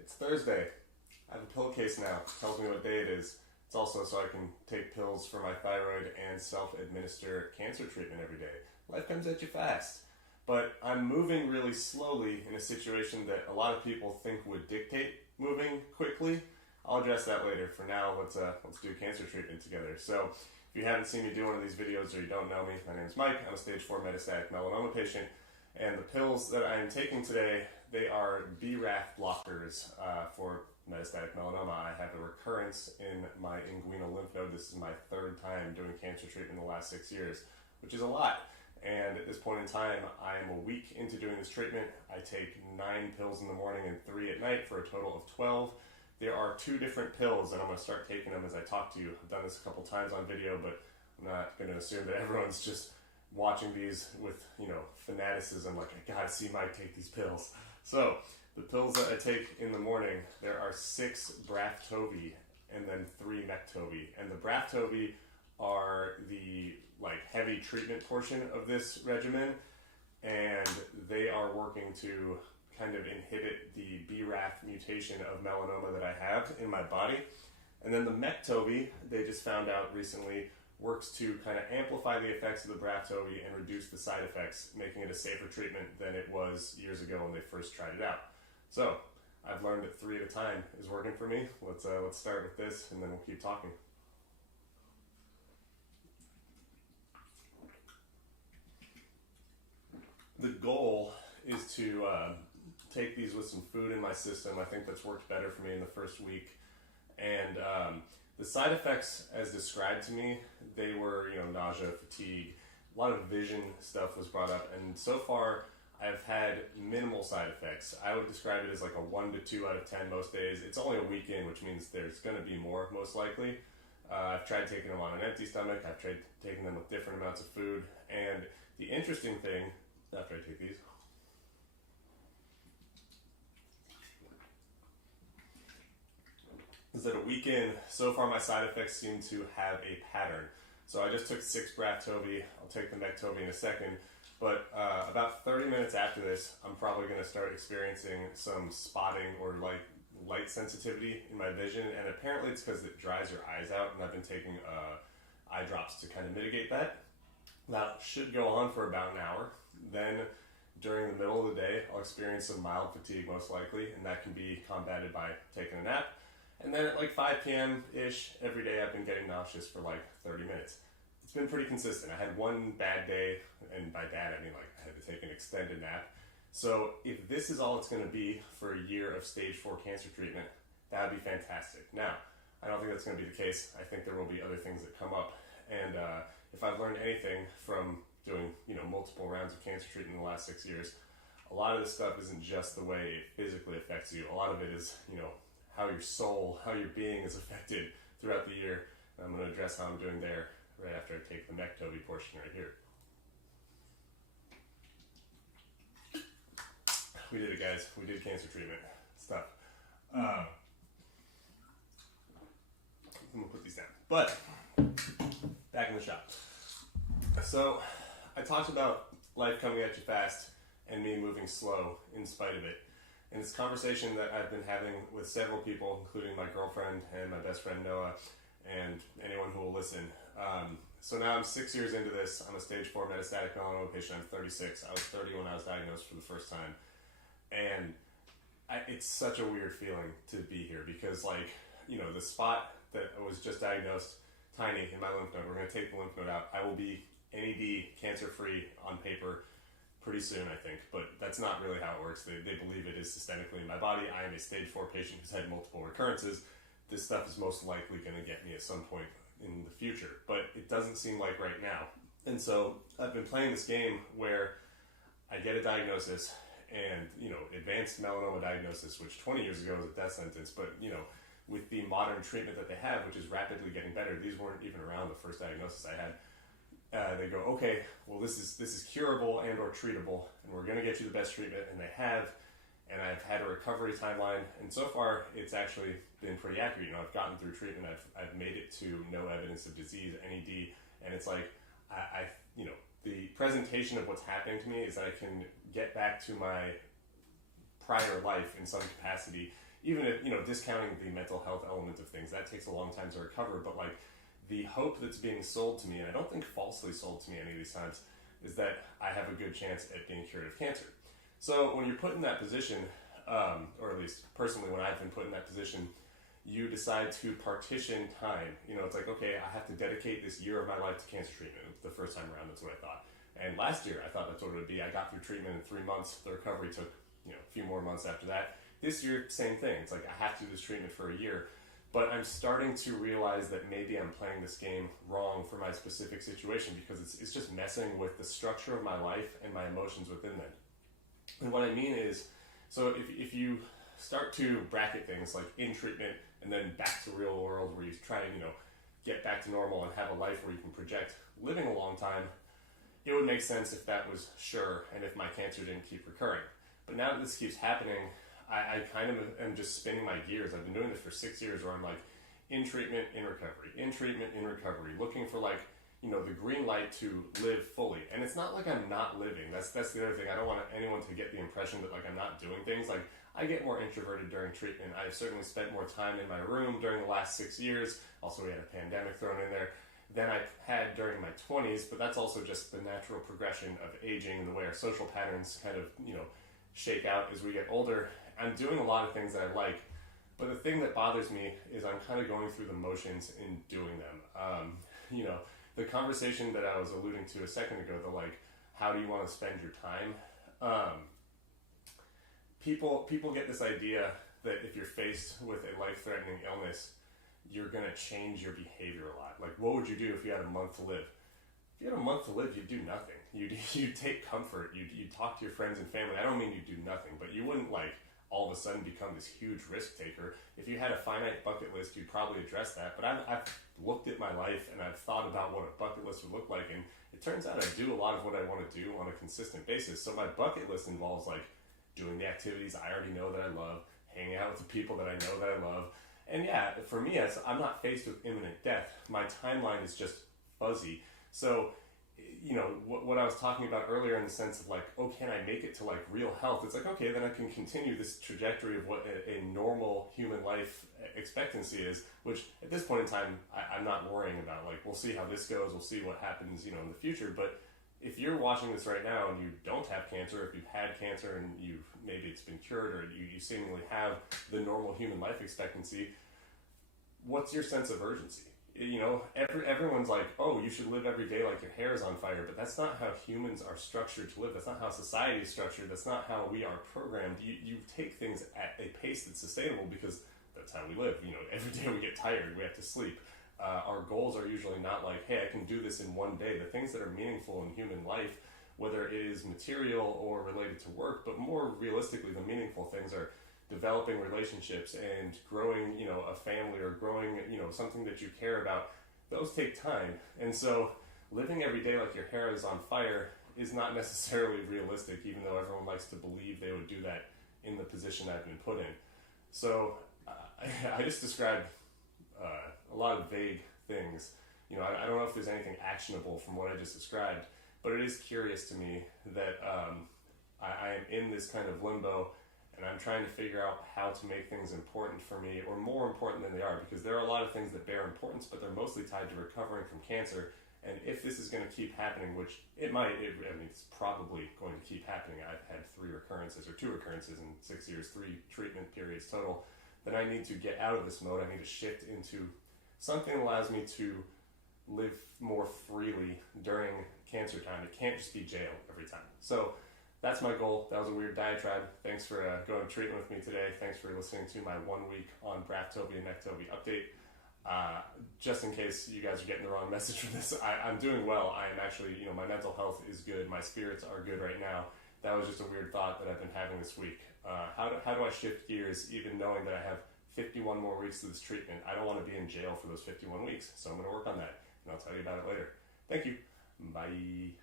It's Thursday. I have a pillowcase now. It tells me what day it is. It's also so I can take pills for my thyroid and self-administer cancer treatment every day. Life comes at you fast. But I'm moving really slowly in a situation that a lot of people think would dictate moving quickly. I'll address that later. For now, let's do cancer treatment together. So if you haven't seen me do one of these videos or you don't know me, my name is Mike. I'm a stage 4 metastatic melanoma patient. And the pills that I am taking today, they are BRAF blockers for metastatic melanoma. I have a recurrence in my inguinal lymph node. This is my third time doing cancer treatment in the last 6 years, which is a lot. And at this point in time, I am a week into doing this treatment. I take 9 pills in the morning and 3 at night for a total of 12. There are 2 different pills, and I'm going to start taking them as I talk to you. I've done this a couple times on video, but I'm not going to assume that everyone's just watching these with, fanaticism, like, I gotta see Mike take these pills. So, the pills that I take in the morning, there are 6 BRAF and then 3 Mektovi. And the BRAF are the heavy treatment portion of this regimen, and they are working to kind of inhibit the BRAF mutation of melanoma that I have in my body. And then the Mektovi, they just found out recently, works to kind of amplify the effects of the BRAF and reduce the side effects, making it a safer treatment than it was years ago when they first tried it out. So I've learned that 3 at a time is working for me. Let's start with this, and then we'll keep talking. The goal is to take these with some food in my system. I think that's worked better for me in the first week. And the side effects, as described to me, they were, nausea, fatigue, a lot of vision stuff was brought up. And so far, I've had minimal side effects. I would describe it as like a 1 to 2 out of 10 most days. It's only a week in, which means there's going to be more, most likely. I've tried taking them on an empty stomach. I've tried taking them with different amounts of food. And the interesting thing, after I take these, is that a week in, so far my side effects seem to have a pattern. So I just took 6 BRAF. I'll take the Mektovi in a second. But about 30 minutes after this, I'm probably going to start experiencing some spotting or light sensitivity in my vision. And apparently it's because it dries your eyes out. And I've been taking eye drops to kind of mitigate that. That should go on for about an hour. Then during the middle of the day, I'll experience some mild fatigue most likely. And that can be combated by taking a nap. And then at 5 p.m.-ish, every day I've been getting nauseous for 30 minutes. It's been pretty consistent. I had one bad day, and by bad I mean I had to take an extended nap. So if this is all it's going to be for a year of stage 4 cancer treatment, that would be fantastic. Now, I don't think that's going to be the case. I think there will be other things that come up. And if I've learned anything from doing multiple rounds of cancer treatment in the last 6 years, a lot of this stuff isn't just the way it physically affects you. A lot of it is, how your soul, how your being is affected throughout the year. And I'm going to address how I'm doing there right after I take the Mektovi portion right here. We did it, guys. We did cancer treatment stuff. I'm going to put these down. But, back in the shop. So, I talked about life coming at you fast and me moving slow in spite of it. And it's a conversation that I've been having with several people, including my girlfriend and my best friend Noah, and anyone who will listen. So now I'm 6 years into this. I'm a stage 4 metastatic melanoma patient. I'm 36. I was 30 when I was diagnosed for the first time. And it's such a weird feeling to be here because, the spot that was just diagnosed, tiny, in my lymph node, we're going to take the lymph node out. I will be NED cancer-free on paper pretty soon, I think, but that's not really how it works. They believe it is systemically in my body. I am a stage 4 patient who's had multiple recurrences. This stuff is most likely going to get me at some point in the future, but it doesn't seem like right now. And so I've been playing this game where I get a diagnosis and, advanced melanoma diagnosis, which 20 years ago was a death sentence, but, with the modern treatment that they have, which is rapidly getting better, these weren't even around the first diagnosis I had. They go, okay, well this is curable and or treatable, and we're going to get you the best treatment, and they have, and I've had a recovery timeline, and so far it's actually been pretty accurate. I've gotten through treatment, I've made it to no evidence of disease, NED, and it's the presentation of what's happening to me is that I can get back to my prior life in some capacity even if, discounting the mental health element of things, that takes a long time to recover. But like the hope that's being sold to me, and I don't think falsely sold to me any of these times, is that I have a good chance at being cured of cancer. So when you're put in that position, or at least personally when I've been put in that position, you decide to partition time. It's like, okay, I have to dedicate this year of my life to cancer treatment. The first time around, that's what I thought. And last year, I thought that's what it would be. I got through treatment in 3 months. The recovery took, a few more months after that. This year, same thing. It's like I have to do this treatment for a year. But I'm starting to realize that maybe I'm playing this game wrong for my specific situation, because it's just messing with the structure of my life and my emotions within that. And what I mean is, so if you start to bracket things like in treatment and then back to real world, where you try and, get back to normal and have a life where you can project living a long time, it would make sense if that was sure and if my cancer didn't keep recurring. But now that this keeps happening, I kind of am just spinning my gears. I've been doing this for 6 years, where I'm like in treatment, in recovery, in treatment, in recovery, looking for like, the green light to live fully. And it's not like I'm not living. That's the other thing. I don't want anyone to get the impression that like I'm not doing things. Like, I get more introverted during treatment. I've certainly spent more time in my room during the last 6 years. Also, we had a pandemic thrown in there than I had during my 20s, but that's also just the natural progression of aging and the way our social patterns kind of, shake out as we get older. I'm doing a lot of things that I like, but the thing that bothers me is I'm kind of going through the motions in doing them. The conversation that I was alluding to a second ago, the like, how do you want to spend your time? People get this idea that if you're faced with a life-threatening illness, you're going to change your behavior a lot. Like, what would you do if you had a month to live? If you had a month to live, you'd do nothing. You'd take comfort. You'd talk to your friends and family. I don't mean you'd do nothing, but you wouldn't like all of a sudden become this huge risk taker. If you had a finite bucket list, you'd probably address that. But I've looked at my life and I've thought about what a bucket list would look like, and it turns out I do a lot of what I want to do on a consistent basis. So my bucket list involves like doing the activities I already know that I love, hanging out with the people that I know that I love. And yeah, for me, I'm not faced with imminent death. My timeline is just fuzzy. So, what I was talking about earlier in the sense of like, oh, can I make it to like real health? It's like, okay, then I can continue this trajectory of what a normal human life expectancy is, which at this point in time, I'm not worrying about. Like, we'll see how this goes. We'll see what happens, in the future. But if you're watching this right now and you don't have cancer, if you've had cancer and maybe it's been cured, or you seemingly have the normal human life expectancy, what's your sense of urgency? Everyone's like, oh, you should live every day like your hair is on fire, but that's not how humans are structured to live. That's not how society is structured. That's not how we are programmed. You take things at a pace that's sustainable, because that's how we live. Every day we get tired, we have to sleep. Our goals are usually not like, hey, I can do this in one day. The things that are meaningful in human life, whether it is material or related to work, but more realistically, the meaningful things are developing relationships and growing, a family, or growing, something that you care about. Those take time. And so living every day like your hair is on fire is not necessarily realistic, even though everyone likes to believe they would do that in the position I've been put in. So I just described a lot of vague things. I don't know if there's anything actionable from what I just described, but it is curious to me that I am in this kind of limbo, and I'm trying to figure out how to make things important for me, or more important than they are, because there are a lot of things that bear importance, but they're mostly tied to recovering from cancer. And if this is going to keep happening, which it might, it's probably going to keep happening. I've had 2 recurrences in 6 years, 3 treatment periods total. Then I need to get out of this mode. I need to shift into something that allows me to live more freely during cancer time. It can't just be jail every time. So that's my goal. That was a weird diatribe. Thanks for going to treatment with me today. Thanks for listening to my 1 week on BRAFtopia Nectopia update. Just in case you guys are getting the wrong message from this, I'm doing well. I am actually, my mental health is good. My spirits are good right now. That was just a weird thought that I've been having this week. How do I shift gears, even knowing that I have 51 more weeks of this treatment? I don't want to be in jail for those 51 weeks, so I'm going to work on that, and I'll tell you about it later. Thank you. Bye.